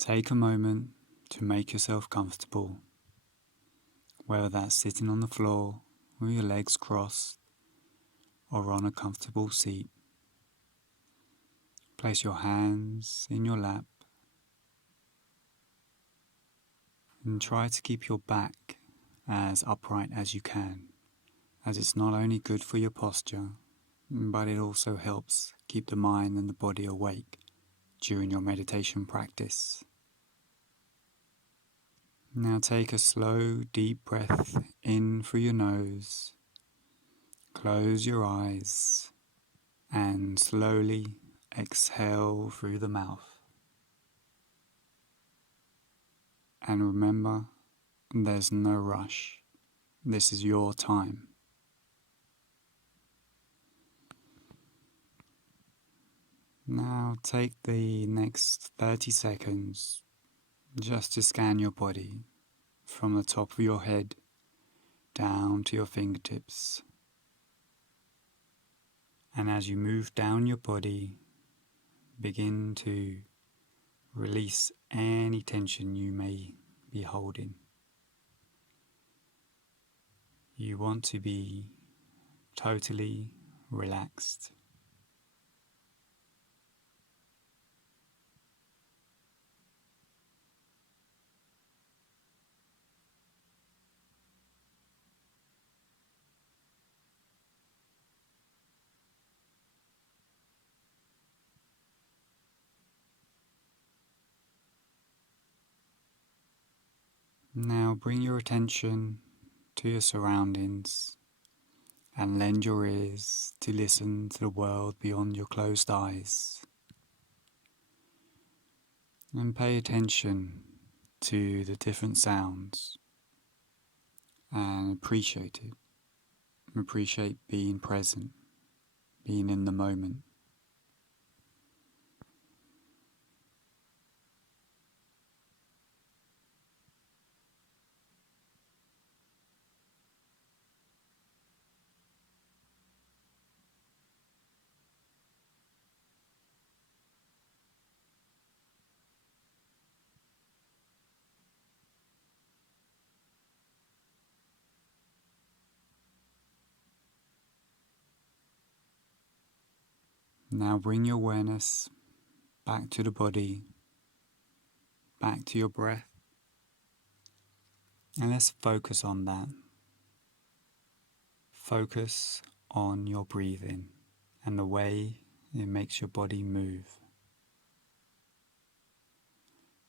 Take a moment to make yourself comfortable, whether that's sitting on the floor with your legs crossed or on a comfortable seat. Place your hands in your lap and try to keep your back as upright as you can, as it's not only good for your posture, but it also helps keep the mind and the body awake during your meditation practice. Now take a slow, deep breath in through your nose, close your eyes, and slowly exhale through the mouth. And remember, there's no rush. This is your time. Now take the next 30 seconds just to scan your body from the top of your head down to your fingertips. And as you move down your body, begin to release any tension you may be holding. You want to be totally relaxed. Now bring your attention to your surroundings and lend your ears to listen to the world beyond your closed eyes. And pay attention to the different sounds and appreciate it. Appreciate being present, being in the moment. Now bring your awareness back to the body, back to your breath, and let's focus on that. Focus on your breathing and the way it makes your body move.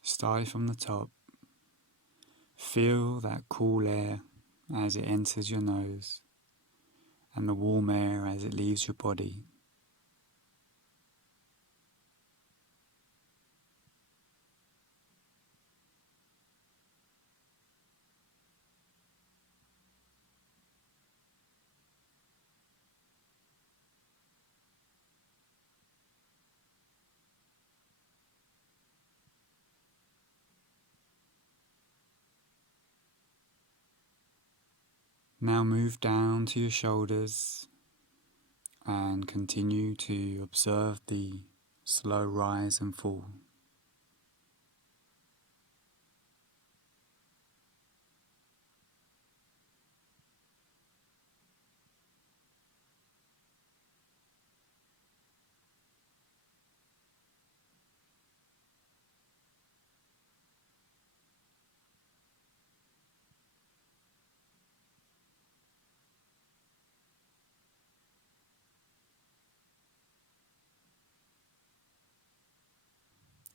Starting from the top, feel that cool air as it enters your nose and the warm air as it leaves your body. Now move down to your shoulders and continue to observe the slow rise and fall.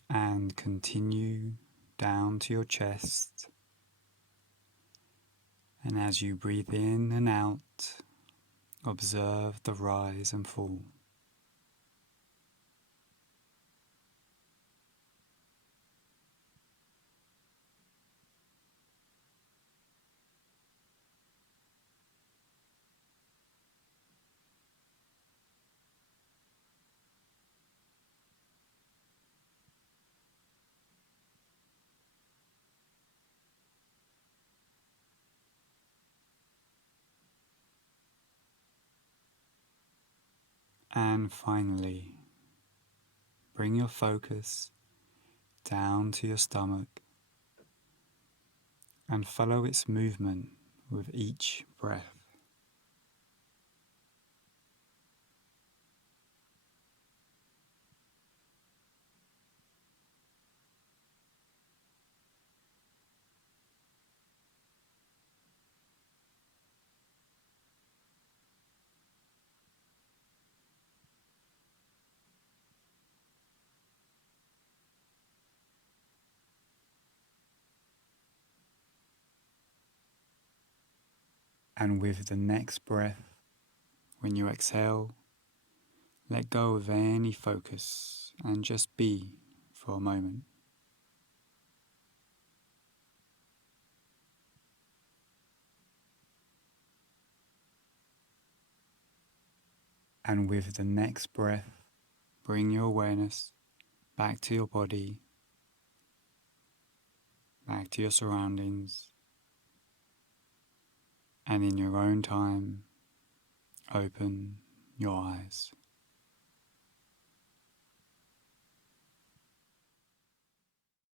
And continue down to your chest. And as you breathe in and out, observe the rise and fall. And finally, bring your focus down to your stomach and follow its movement with each breath. And with the next breath, when you exhale, let go of any focus and just be for a moment. And with the next breath, bring your awareness back to your body, back to your surroundings, and in your own time, open your eyes.